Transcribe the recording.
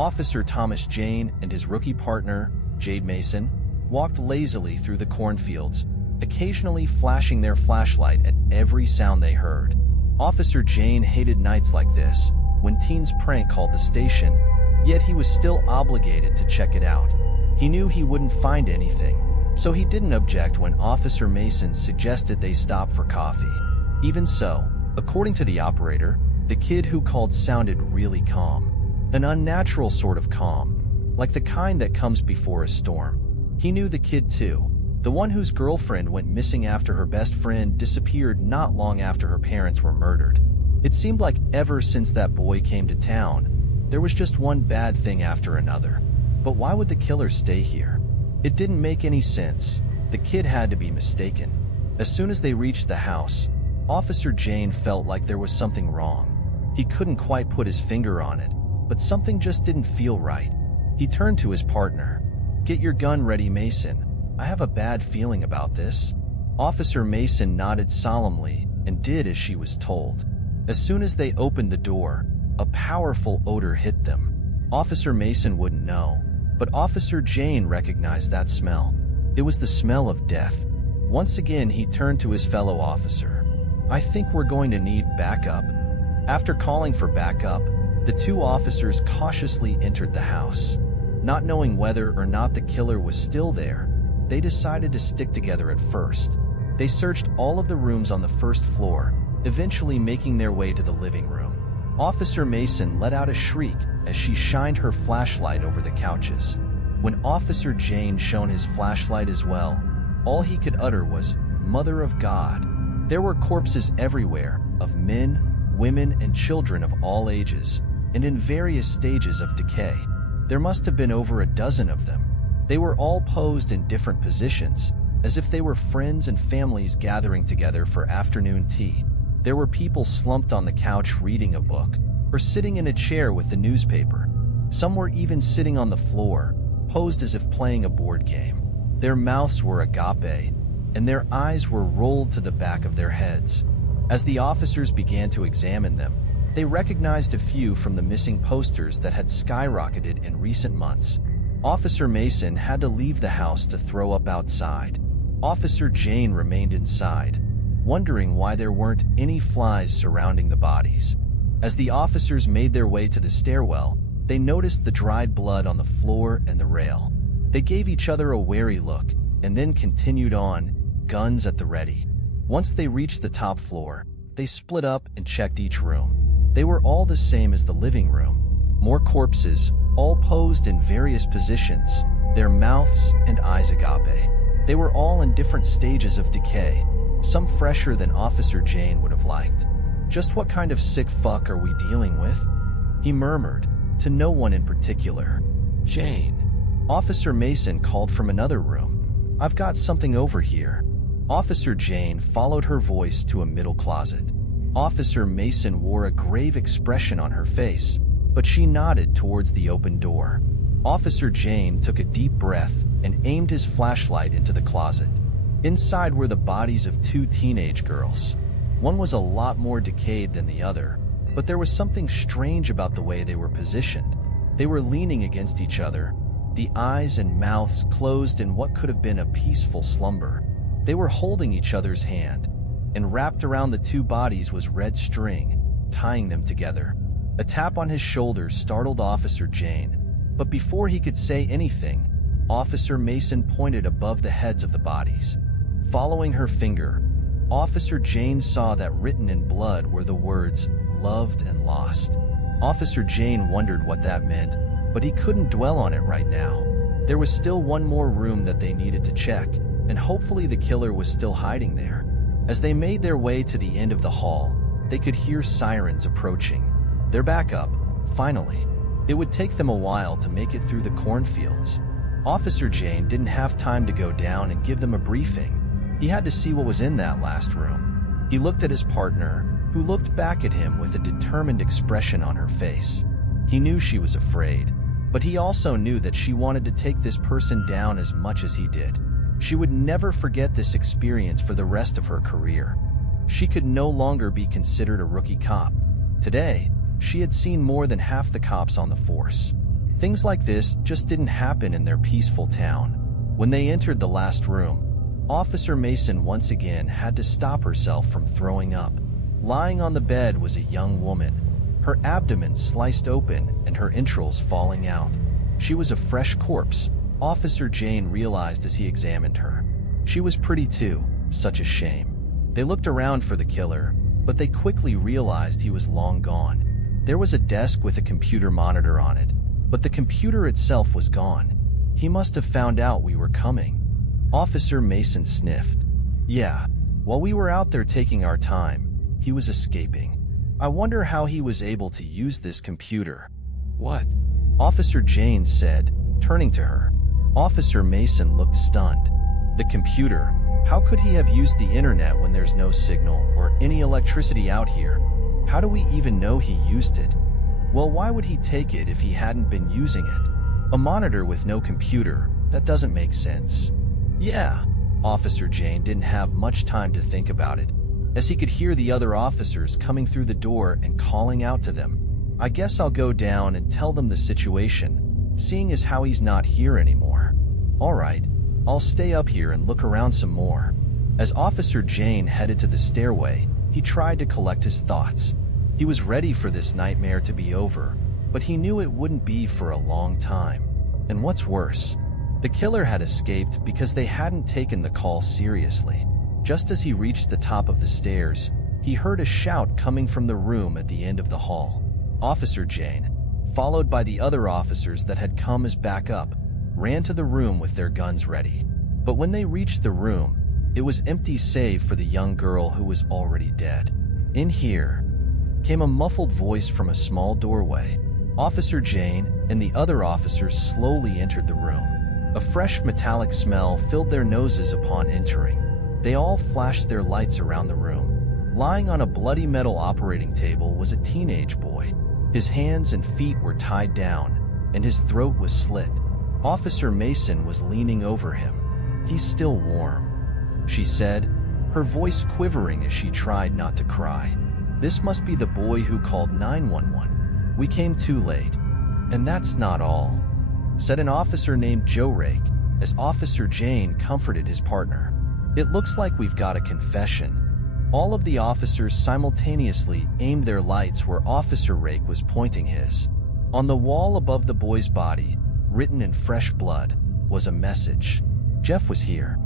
Officer Thomas Jane and his rookie partner, Jade Mason, walked lazily through the cornfields, occasionally flashing their flashlight at every sound they heard. Officer Jane hated nights like this, when teens prank called the station, yet he was still obligated to check it out. He knew he wouldn't find anything, so he didn't object when Officer Mason suggested they stop for coffee. Even so, according to the operator, the kid who called sounded really calm. An unnatural sort of calm, like the kind that comes before a storm. He knew the kid too, the one whose girlfriend went missing after her best friend disappeared not long after her parents were murdered. It seemed like ever since that boy came to town, there was just one bad thing after another. But why would the killer stay here? It didn't make any sense. The kid had to be mistaken. As soon as they reached the house, Officer Jane felt like there was something wrong. He couldn't quite put his finger on it, but something just didn't feel right. He turned to his partner. "Get your gun ready, Mason. I have a bad feeling about this." Officer Mason nodded solemnly and did as she was told. As soon as they opened the door, a powerful odor hit them. Officer Mason wouldn't know, but Officer Jane recognized that smell. It was the smell of death. Once again, he turned to his fellow officer. "I think we're going to need backup." After calling for backup, the two officers cautiously entered the house. Not knowing whether or not the killer was still there, they decided to stick together at first. They searched all of the rooms on the first floor, eventually making their way to the living room. Officer Mason let out a shriek as she shined her flashlight over the couches. When Officer Jane shone his flashlight as well, all he could utter was, "Mother of God." There were corpses everywhere, of men, women, and children of all ages, and in various stages of decay. There must have been over a dozen of them. They were all posed in different positions, as if they were friends and families gathering together for afternoon tea. There were people slumped on the couch reading a book, or sitting in a chair with the newspaper. Some were even sitting on the floor, posed as if playing a board game. Their mouths were agape, and their eyes were rolled to the back of their heads. As the officers began to examine them, they recognized a few from the missing posters that had skyrocketed in recent months. Officer Mason had to leave the house to throw up outside. Officer Jane remained inside, wondering why there weren't any flies surrounding the bodies. As the officers made their way to the stairwell, they noticed the dried blood on the floor and the rail. They gave each other a wary look, and then continued on, guns at the ready. Once they reached the top floor, they split up and checked each room. They were all the same as the living room. More corpses, all posed in various positions, their mouths and eyes agape. They were all in different stages of decay, some fresher than Officer Jane would have liked. "Just what kind of sick fuck are we dealing with?" he murmured, to no one in particular. "Jane." Officer Mason called from another room. "I've got something over here." Officer Jane followed her voice to a middle closet. Officer Mason wore a grave expression on her face, but she nodded towards the open door. Officer Jane took a deep breath and aimed his flashlight into the closet. Inside were the bodies of two teenage girls. One was a lot more decayed than the other, but there was something strange about the way they were positioned. They were leaning against each other, the eyes and mouths closed in what could have been a peaceful slumber. They were holding each other's hand, and wrapped around the two bodies was red string, tying them together. A tap on his shoulder startled Officer Jane, but before he could say anything, Officer Mason pointed above the heads of the bodies. Following her finger, Officer Jane saw that written in blood were the words, "Loved and Lost." Officer Jane wondered what that meant, but he couldn't dwell on it right now. There was still one more room that they needed to check, and hopefully the killer was still hiding there. As they made their way to the end of the hall, they could hear sirens approaching. Their backup, finally. It would take them a while to make it through the cornfields. Officer Jane didn't have time to go down and give them a briefing. He had to see what was in that last room. He looked at his partner, who looked back at him with a determined expression on her face. He knew she was afraid, but he also knew that she wanted to take this person down as much as he did. She would never forget this experience for the rest of her career. She could no longer be considered a rookie cop. Today, she had seen more than half the cops on the force. Things like this just didn't happen in their peaceful town. When they entered the last room, Officer Mason once again had to stop herself from throwing up. Lying on the bed was a young woman, her abdomen sliced open and her entrails falling out. She was a fresh corpse, Officer Jane realized as he examined her. She was pretty too, such a shame. They looked around for the killer, but they quickly realized he was long gone. There was a desk with a computer monitor on it, but the computer itself was gone. He must have found out we were coming. Officer Mason sniffed. Yeah, while we were out there taking our time, he was escaping. I wonder how he was able to use this computer. What? Officer Jane said, turning to her. Officer Mason looked stunned. The computer? How could he have used the internet when there's no signal or any electricity out here? How do we even know he used it? Well, why would he take it if he hadn't been using it? A monitor with no computer, that doesn't make sense. Yeah, Officer Jane didn't have much time to think about it, as he could hear the other officers coming through the door and calling out to them. I guess I'll go down and tell them the situation, seeing as how he's not here anymore. All right, I'll stay up here and look around some more. As Officer Jane headed to the stairway, he tried to collect his thoughts. He was ready for this nightmare to be over, but he knew it wouldn't be for a long time. And what's worse, the killer had escaped because they hadn't taken the call seriously. Just as he reached the top of the stairs, he heard a shout coming from the room at the end of the hall. Officer Jane, followed by the other officers that had come as backup, ran to the room with their guns ready. But when they reached the room, it was empty save for the young girl who was already dead. In here came a muffled voice from a small doorway. Officer Jane and the other officers slowly entered the room. A fresh metallic smell filled their noses upon entering. They all flashed their lights around the room. Lying on a bloody metal operating table was a teenage boy. His hands and feet were tied down, and his throat was slit. Officer Mason was leaning over him. He's still warm, she said, her voice quivering as she tried not to cry. This must be the boy who called 911. We came too late. And that's not all, said an officer named Joe Rake, as Officer Jane comforted his partner. It looks like we've got a confession. All of the officers simultaneously aimed their lights where Officer Rake was pointing his. On the wall above the boy's body, written in fresh blood, was a message. Jeff was here.